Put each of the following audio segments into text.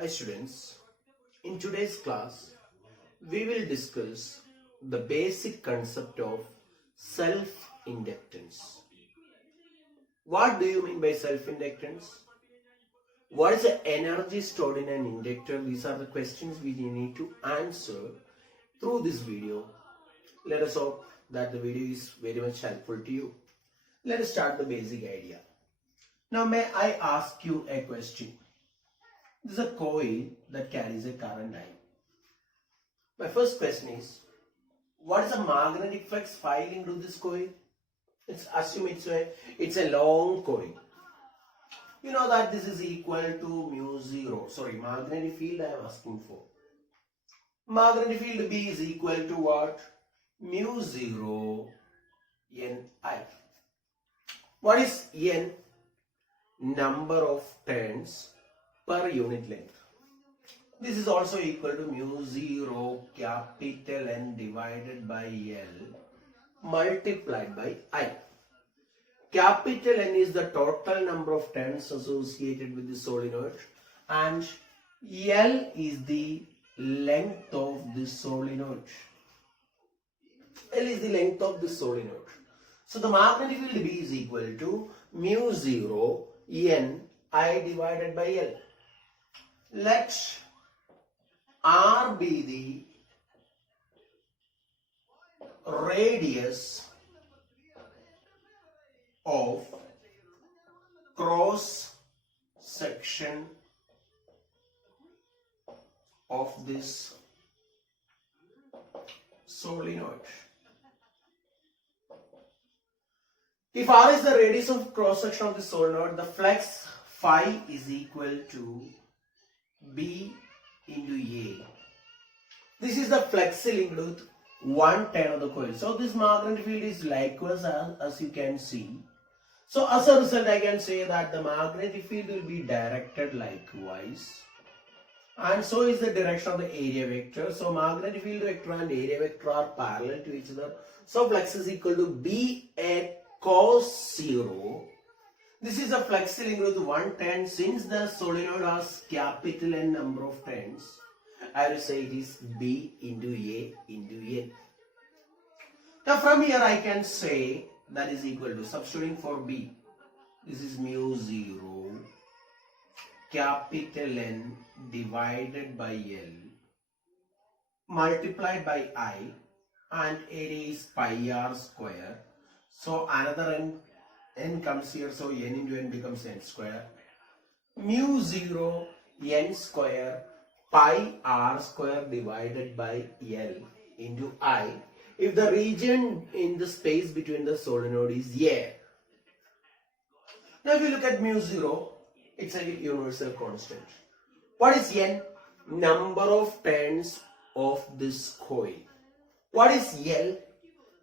Hi students, in today's class we will discuss the basic concept of self-inductance. What do you mean by self-inductance? What is the energy stored in an inductor? These are the questions we need to answer through this video. Let us hope that the video is very much helpful to you. Let us start the basic idea. Now may I ask you a question? This is a coil that carries a current I. My first question is, what is the magnetic flux filed into this coil? Let's assume it's a long coil. You know that this is equal to mu 0. Sorry, magnetic field I am asking for. Magnetic field B is equal to what? Mu 0 Ni. What is N? Number of turns per unit length. This is also equal to mu 0 capital N divided by L multiplied by I. Capital N is the total number of turns associated with the solenoid and L is the length of the solenoid. L is the length of the solenoid. So the magnetic field B is equal to mu 0 N I divided by L. Let R be the radius of cross section of this solenoid. If R is the radius of cross section of the solenoid, the flux phi is equal to B into A. This is the flux linked with 1 turn of the coil. So this magnetic field is likewise as you can see. So as a result I can say that the magnetic field will be directed likewise. And so is the direction of the area vector. So magnetic field vector and area vector are parallel to each other. So flux is equal to B at cos 0. This is a flux linked with 1 turn. Since the solenoid has capital N number of turns, I will say it is B into A into N. Now from here I can say that is equal to, substituting for B, this is mu 0 capital N divided by L multiplied by I, and area is pi r square. So another n comes here, so n into n becomes n square. Mu 0 n square pi r square divided by L into I if the region in the space between the solenoid is air. Now if you look at mu 0, it's a universal constant. What is n? Number of turns of this coil. What is L?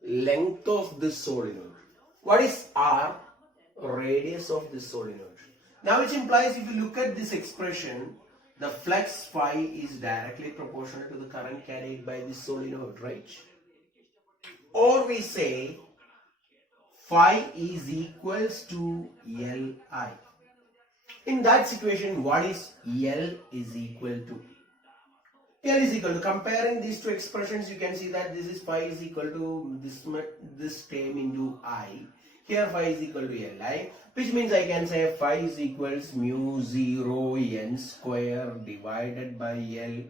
Length of this solenoid. What is R? Radius of this solenoid. Now which implies, if you look at this expression, the flux phi is directly proportional to the current carried by this solenoid, right? Or we say phi is equals to Li. In that situation, what is L is equal to? L is equal to, comparing these two expressions, you can see that this is phi is equal to this term into I. Here phi is equal to Li, which means I can say phi is equals mu 0 n square divided by L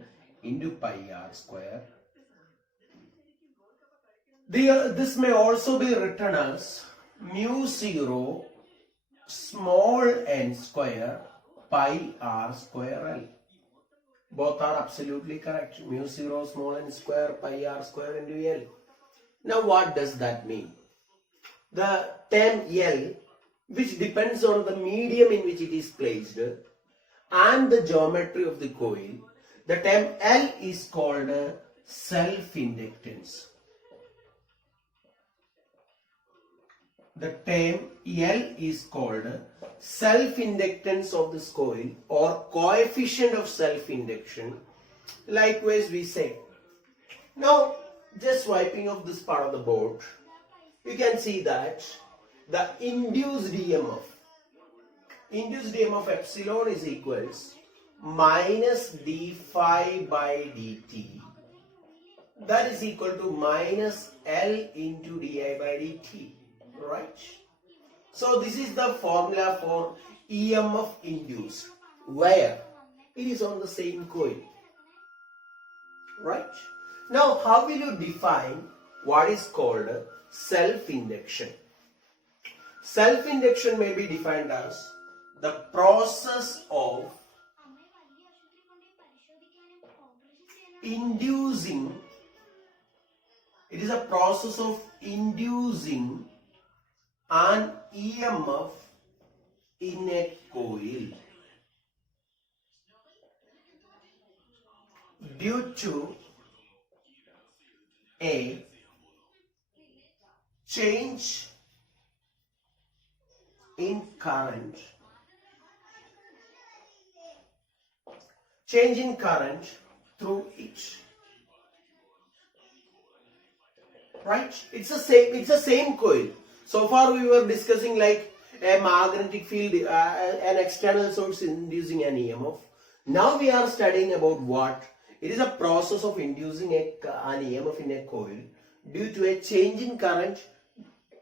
into pi r square. This may also be written as mu 0 small n square pi r square L. Both are absolutely correct. Mu 0 small n square pi r square into L. Now what does that mean? The term L, which depends on the medium in which it is placed and the geometry of the coil, the term L is called self-inductance. The term L is called self-inductance of this coil or coefficient of self-induction. Likewise we say. Now just wiping off this part of the board, you can see that the induced EMF epsilon is equals minus d phi by dt, that is equal to minus L into di by dt, right? So this is the formula for EMF induced, where it is on the same coil, right? Now how will you define what is called self-induction? Self-induction may be defined as the process of inducing, it is a process of inducing an EMF in a coil due to a change in current, through it, right? It's the same coil. So far we were discussing like a magnetic field, an external source inducing an EMF. Now we are studying about what? It is a process of inducing an EMF in a coil due to a change in current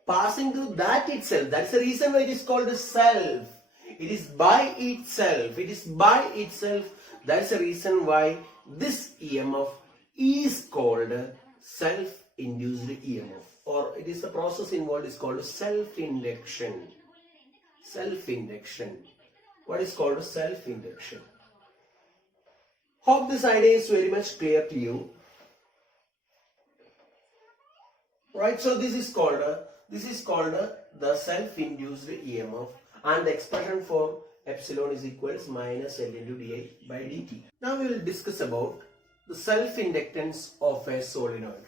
passing through that itself. That's the reason why it is called self. It is by itself. It is by itself. That's the reason why this EMF is called self-induced EMF, or it is the process involved is called self-induction. Self-induction. What is called self-induction? Hope this idea is very much clear to you. Right, so this is called the self-induced EMF, and the expression for epsilon is equals minus L into di by dt. Now we will discuss about the self-inductance of a solenoid.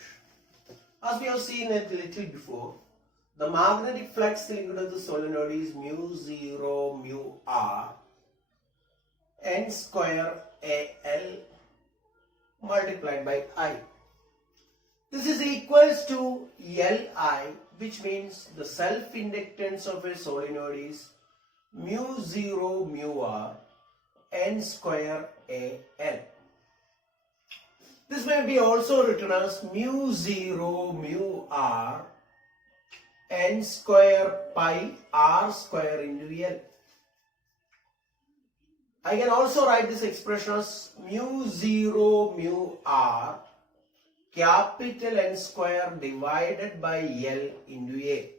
As we have seen a little before, the magnetic flux linked to the solenoid is mu 0 mu r n square Al multiplied by I. This is equals to Li, which means the self-inductance of a solenoid is mu 0 mu r n square Al. This may be also written as mu 0 mu r n square pi r square into L. I can also write this expression as mu 0 mu r capital N square divided by L into A.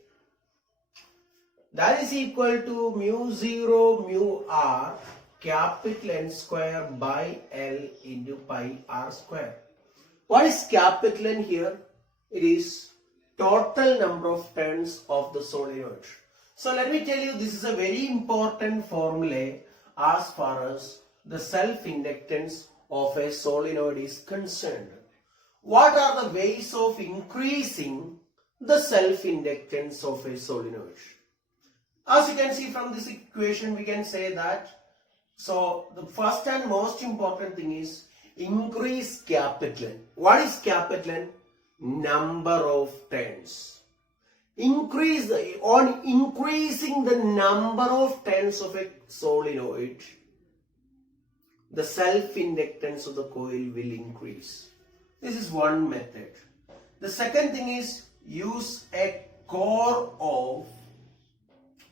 That is equal to mu 0 mu r capital N square by L into pi r square. What is capital N here? It is total number of turns of the solenoid. So let me tell you, this is a very important formula as far as the self-inductance of a solenoid is concerned. What are the ways of increasing the self-inductance of a solenoid? As you can see from this equation, we can say that, so the first and most important thing is increase capital N. What is capital N? Number of turns. On increasing the number of turns of a solenoid, the self-inductance of the coil will increase. This is one method. The second thing is use a core of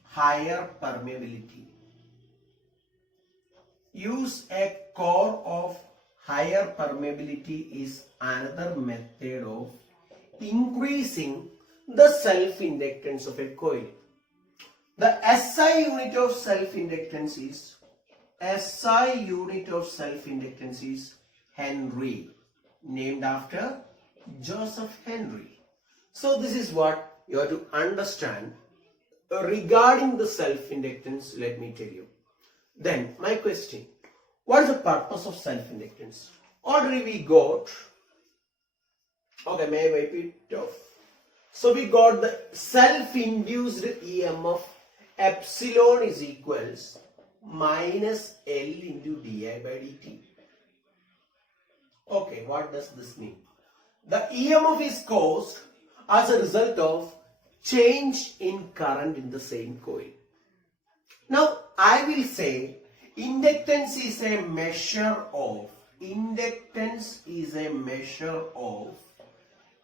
higher permeability. Use a core of higher permeability is another method of increasing the self-inductance of a coil. The SI unit of self-inductance is Henry, named after Joseph Henry. So this is what you have to understand regarding the self-inductance. Let me tell you. Then my question, what is the purpose of self-inductance? Already we got, okay, may I wipe it off? So we got the self-induced EMF epsilon is equals minus L into di by dt. Okay, what does this mean? The EMF is caused as a result of change in current in the same coil. Now, I will say Inductance is a measure of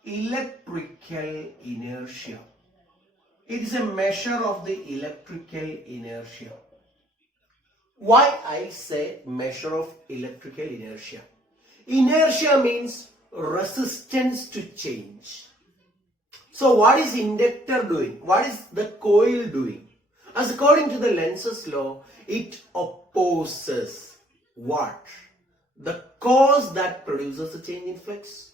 electrical inertia. It is a measure of the electrical inertia. Why I say measure of electrical inertia? Inertia means resistance to change. So what is inductor doing? What is the coil doing? As according to the Lenz's law, it opposes what? The cause that produces the change in flux.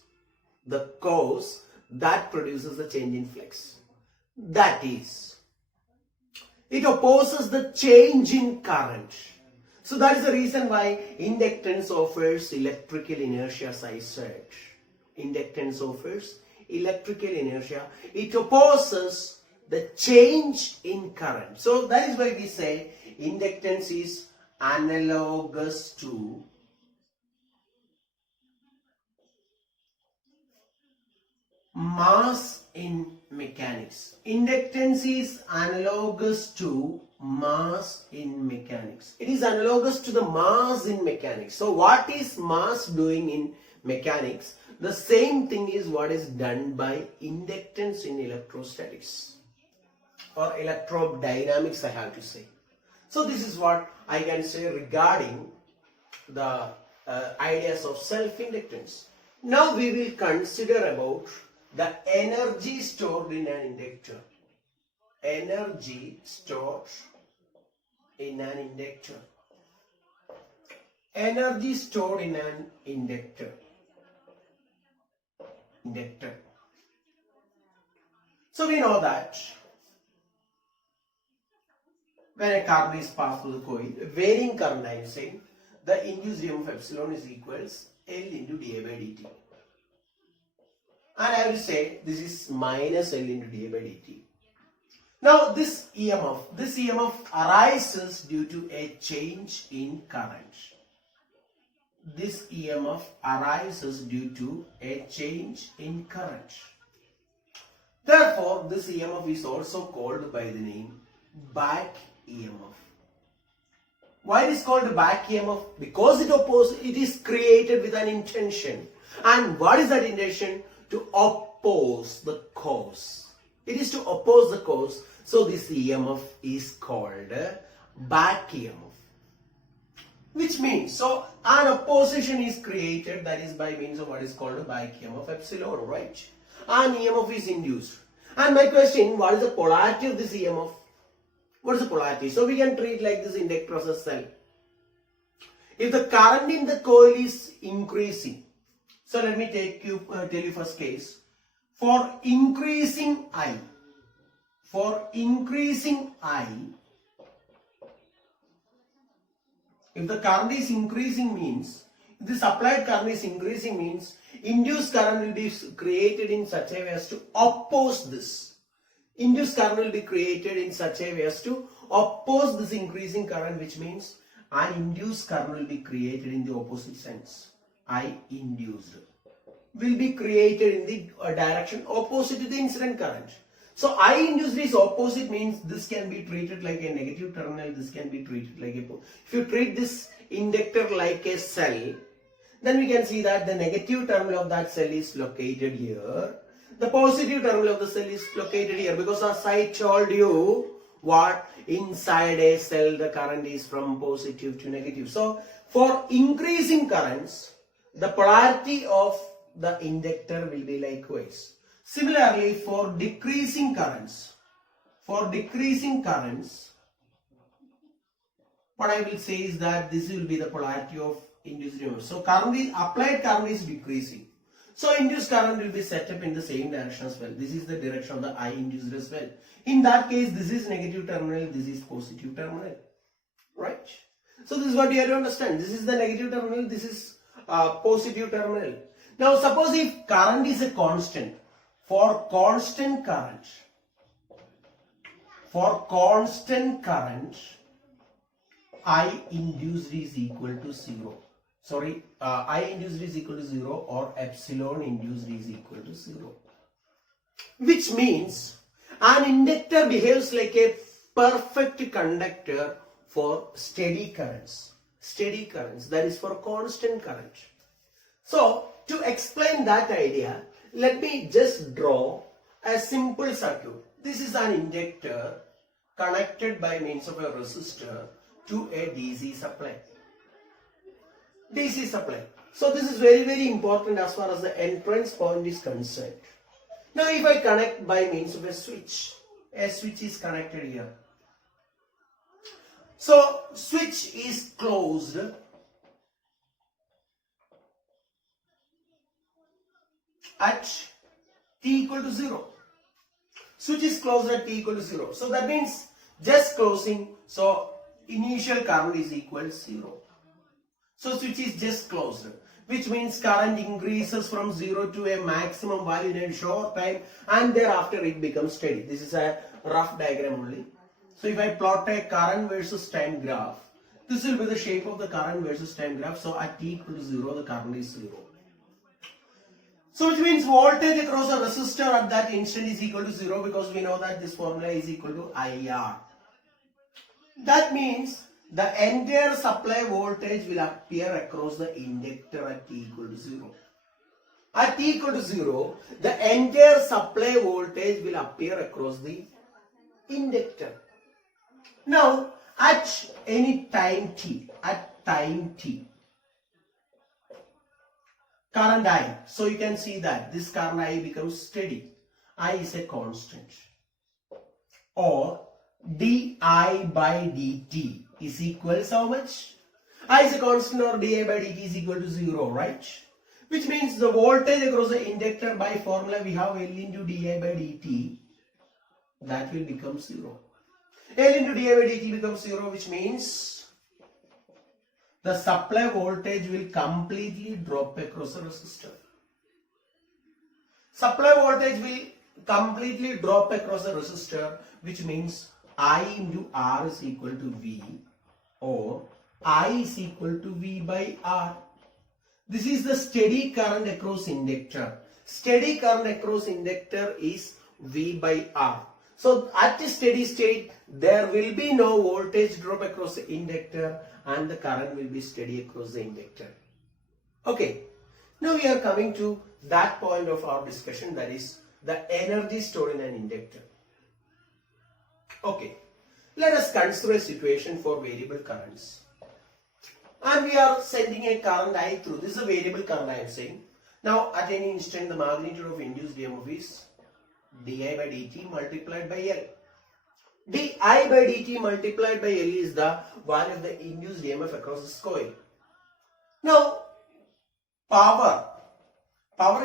The cause that produces the change in flux. That is, it opposes the change in current. So that is the reason why inductance offers electrical inertia, as I said. Inductance offers electrical inertia. It opposes the change in current. So that is why we say inductance is analogous to mass in mechanics. Inductance is analogous to mass in mechanics. It is analogous to the mass in mechanics. So what is mass doing in mechanics? The same thing is what is done by inductance in electrostatics or electrodynamics, I have to say. So this is what I can say regarding the ideas of self-inductance. Now we will consider about the energy stored in an inductor. Energy stored in an inductor. Energy stored in an inductor. So we know that when a current is passed through the coil, varying current, I am saying, the induced EMF epsilon is equals L into dA by dt. And I will say this is minus L into dA by dt. Now this EMF arises due to a change in current. This EMF arises due to a change in current. Therefore, this EMF is also called by the name back EMF. Why it is called back EMF? Because it is created with an intention. And what is that intention? To oppose the cause. It is to oppose the cause. So this EMF is called back EMF. Which means, so an opposition is created, that is by means of what is called a back EMF epsilon, right? An EMF is induced. And my question, what is the polarity of this EMF? What is the polarity? So we can treat like this inductor as a cell. If the current in the coil is increasing, so let me tell you first case. For increasing I, if the current is increasing means, if the supplied current is increasing means, induced current will be created in such a way as to oppose this. Induced current will be created in such a way as to oppose this increasing current, which means an induced current will be created in the opposite sense. I induced will be created in the direction opposite to the incident current. So I induced is opposite means this can be treated like a negative terminal, this can be treated like a positive. If you treat this inductor like a cell, then we can see that the negative terminal of that cell is located here. The positive terminal of the cell is located here, because as I told you, what inside a cell the current is from positive to negative. So for increasing currents, the polarity of the inductor will be likewise. Similarly, for decreasing currents, what I will say is that this will be the polarity of induced EMF. So applied current is decreasing. So induced current will be set up in the same direction as well. This is the direction of the I induced as well. In that case, this is negative terminal, this is positive terminal. Right? So this is what you have to understand. This is the negative terminal, this is positive terminal. Now suppose if current is a constant, for constant current, I induced is equal to 0. I induced is equal to 0 or epsilon induced is equal to 0. Which means an inductor behaves like a perfect conductor for steady currents. Steady currents, that is for constant current. So, to explain that idea, let me just draw a simple circuit. This is an inductor connected by means of a resistor to a DC supply. DC supply. So this is very, very important as far as the entrance point is concerned. Now if I connect by means of a switch is connected here. So switch is closed at t equal to 0. Switch is closed at t equal to 0. So that means just closing. So initial current is equal to 0. So switch is just closed, which means current increases from 0 to a maximum value in a short time, and thereafter it becomes steady. This is a rough diagram only. So if I plot a current versus time graph, this will be the shape of the current versus time graph. So at t equal to 0, the current is 0. So which means voltage across a resistor at that instant is equal to 0, because we know that this formula is equal to IR. That means the entire supply voltage will appear across the inductor at t equal to 0. At t equal to 0, the entire supply voltage will appear across the inductor. Now, at any time t, current I, so you can see that this current I becomes steady. I is a constant. Or di by dt is equals how much? I is a constant, or di by dt is equal to 0, right? Which means the voltage across the inductor, by formula we have L into di by dt, that will become 0. L into di by dt becomes 0, which means the supply voltage will completely drop across the resistor. Supply voltage will completely drop across the resistor, which means I into R is equal to V, or I is equal to V by R. This is the steady current across inductor. Steady current across inductor is V by R. So at a steady state, there will be no voltage drop across the inductor, and the current will be steady across the inductor. Okay, now we are coming to that point of our discussion, that is the energy stored in an inductor. Okay, let us consider a situation for variable currents. And we are sending a current I through. This is a variable current I am saying. Now at any instant, the magnitude of induced EMF is di by dt multiplied by L. Di by dt multiplied by L is the value of the induced EMF across this coil. Now, power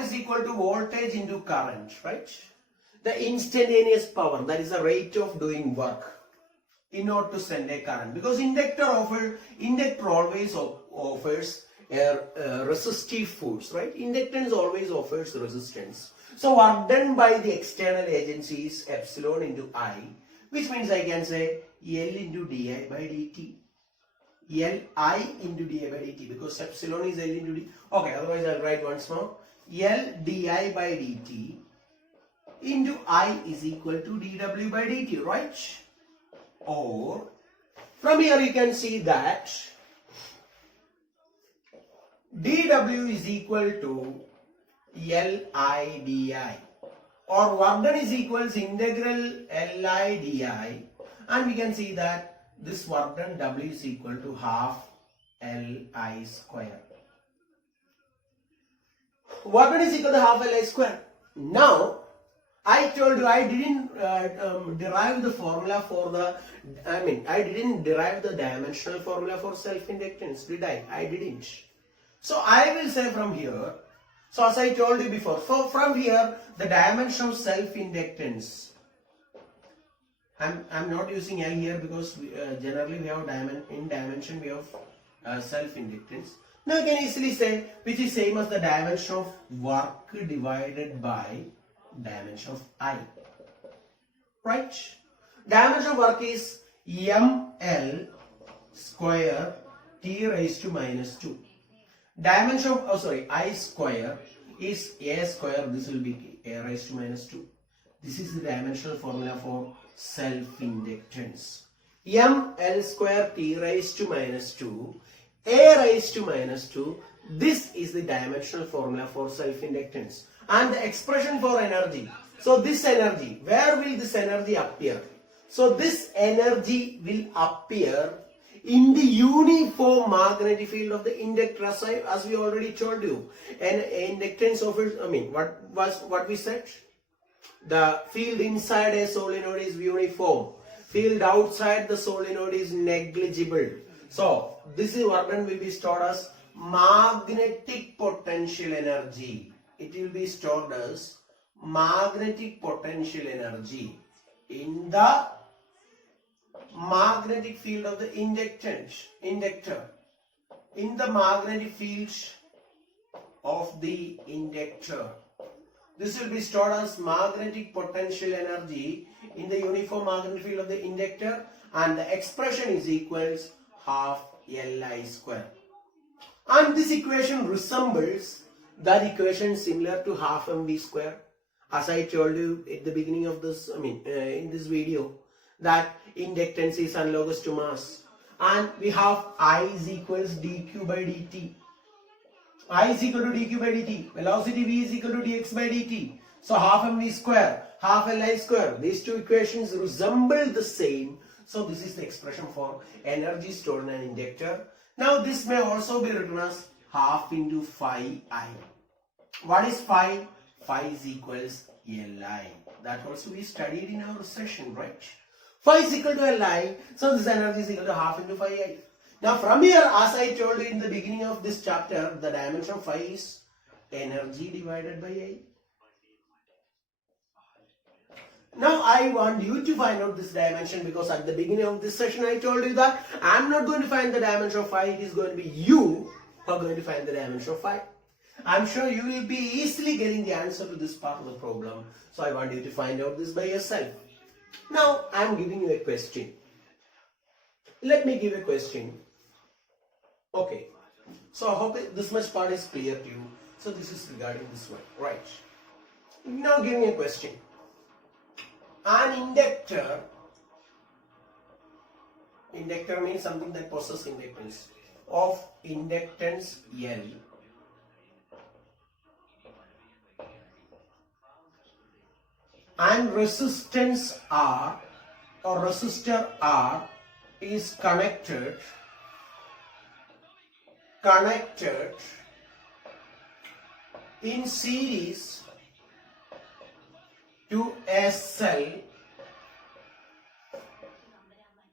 is equal to voltage into current, right? The instantaneous power, that is the rate of doing work in order to send a current, because inductor always offers a resistive force, right? Inductance always offers resistance. So work done by the external agency is epsilon into I, which means I can say L into di by dt. Li into di by dt, because epsilon is L into d. Okay, otherwise I'll write once more. L di by dt into I is equal to dw by dt, right? Or from here you can see that dw is equal to Li di, or work done is equals integral Li di, and we can see that this work done W is equal to half Li square. Work done is equal to half Li square. Now I told you I didn't derive the formula for the, I didn't derive the dimensional formula for self-inductance, did I? I didn't. So I will say from here, so as I told you before, so from here the dimension of self-inductance, I'm not using L here because generally we have in dimension we have self-inductance. Now you can easily say, which is same as the dimension of work divided by dimension of I, right? Dimension of work is ml square t raised to minus 2. Dimension of, I square is a square, this will be a raised to minus 2. This is the dimensional formula for self-inductance. ml square t raised to minus 2, a raised to minus 2. This is the dimensional formula for self-inductance. And the expression for energy. So this energy, where will this energy appear? So this energy will appear in the uniform magnetic field of the inductor, as we already told you. And inductance of it, what we said? The field inside a solenoid is uniform. Field outside the solenoid is negligible. So this is Vernon will be stored as magnetic potential energy. It will be stored as magnetic potential energy in the magnetic field of the inductor. In the magnetic field of the inductor. This will be stored as magnetic potential energy in the uniform magnetic field of the inductor, and the expression is equals half Li square. And this equation resembles that equation similar to half mv square. As I told you at the beginning of this, in this video, that inductance is analogous to mass. And we have I is equals dq by dt. I is equal to dq by dt. Velocity v is equal to dx by dt. So half mv square, half Li square. These two equations resemble the same. So this is the expression for energy stored in an inductor. Now this may also be written as half into phi I. What is phi? Phi is equals Li. That also we studied in our session, right? Phi is equal to Li. So this energy is equal to half into phi I. Now from here, as I told you in the beginning of this chapter, the dimension of phi is energy divided by I. Now I want you to find out this dimension, because at the beginning of this session I told you that I am not going to find the dimension of phi. It is going to be you who are going to find the dimension of phi. I am sure you will be easily getting the answer to this part of the problem. So I want you to find out this by yourself. Now I am giving you a question. Let me give a question. Okay. So I hope this much part is clear to you. So this is regarding this one, right? Now give me a question. An inductor means something that possesses inductance, of inductance L and resistance R or resistor R is connected in series to a cell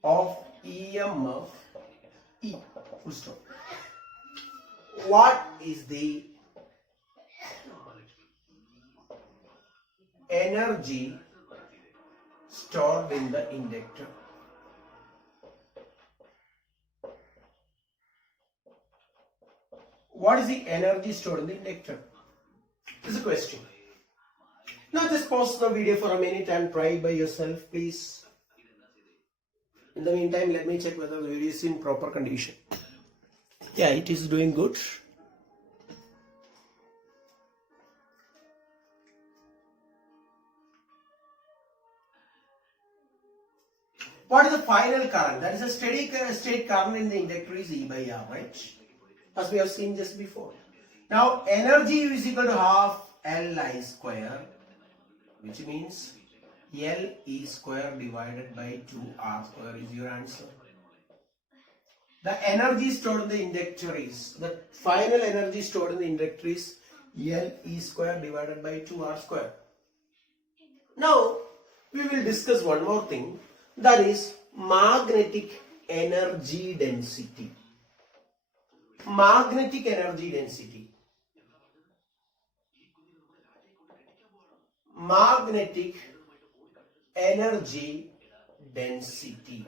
of EMF E. Full stop. What is the energy stored in the inductor? What is the energy stored in the inductor? This is a question. Now just pause the video for a minute and try by yourself, please. In the meantime, let me check whether the video is in proper condition. Yeah, it is doing good. What is the final current? That is a steady state current in the inductor is E by R, right? As we have seen just before. Now energy is equal to half Li square, which means L E square divided by 2R square is your answer. The energy stored in the inductor is, the final energy stored in the inductor is L E square divided by 2R square. Now we will discuss one more thing, that is magnetic energy density. Magnetic energy density. Magnetic energy density.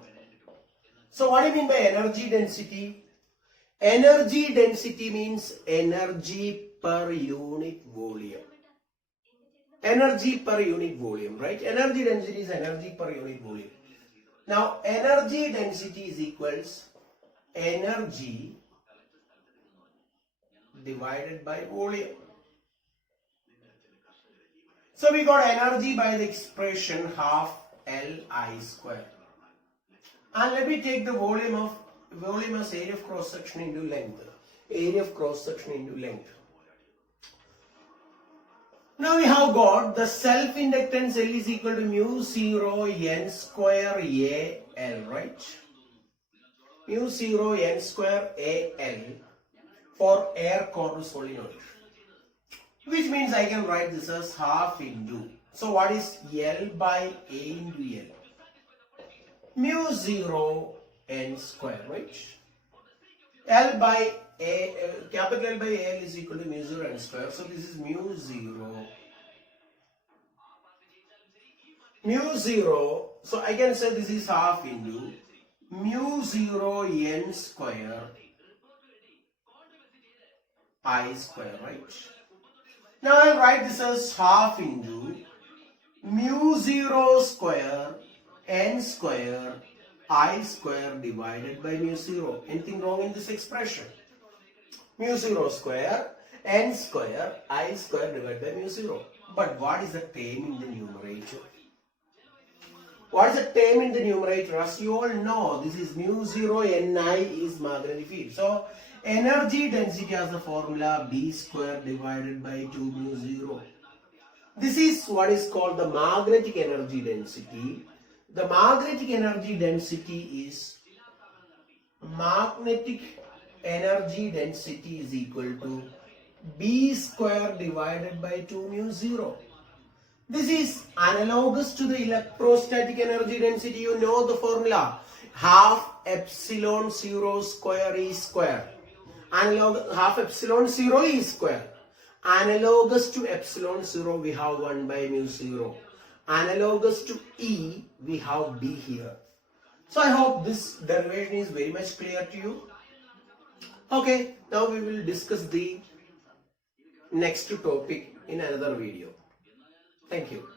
So what do you mean by energy density? Energy density means energy per unit volume. Energy per unit volume, right? Energy density is energy per unit volume. Now energy density is equals energy divided by volume. So we got energy by the expression half Li square. And let me take the volume as area of cross section into length. Area of cross section into length. Now we have got the self-inductance L is equal to mu 0 n square A L, right? Mu 0 n square A L for air core solenoid. Which means I can write this as half into. So what is L by A into L? Mu 0 n square, right? L by A, capital L by A L is equal to mu 0 n square. So this is mu 0. Mu 0, so I can say this is half into mu 0 n square I square, right? Now I'll write this as half into mu 0 square n square I square divided by mu 0. Anything wrong in this expression? Mu 0 square n square I square divided by mu 0. But what is the term in the numerator? What is the term in the numerator? As you all know, this is mu 0 Ni is magnetic field. So energy density has the formula B square divided by 2 mu 0. This is what is called the magnetic energy density. The magnetic energy density is equal to B square divided by 2 mu 0. This is analogous to the electrostatic energy density. You know the formula. Half epsilon 0 square E square. Half epsilon 0 E square. Analogous to epsilon 0, we have 1 by mu 0. Analogous to E, we have B here. So I hope this derivation is very much clear to you. Okay, now we will discuss the next topic in another video. Thank you.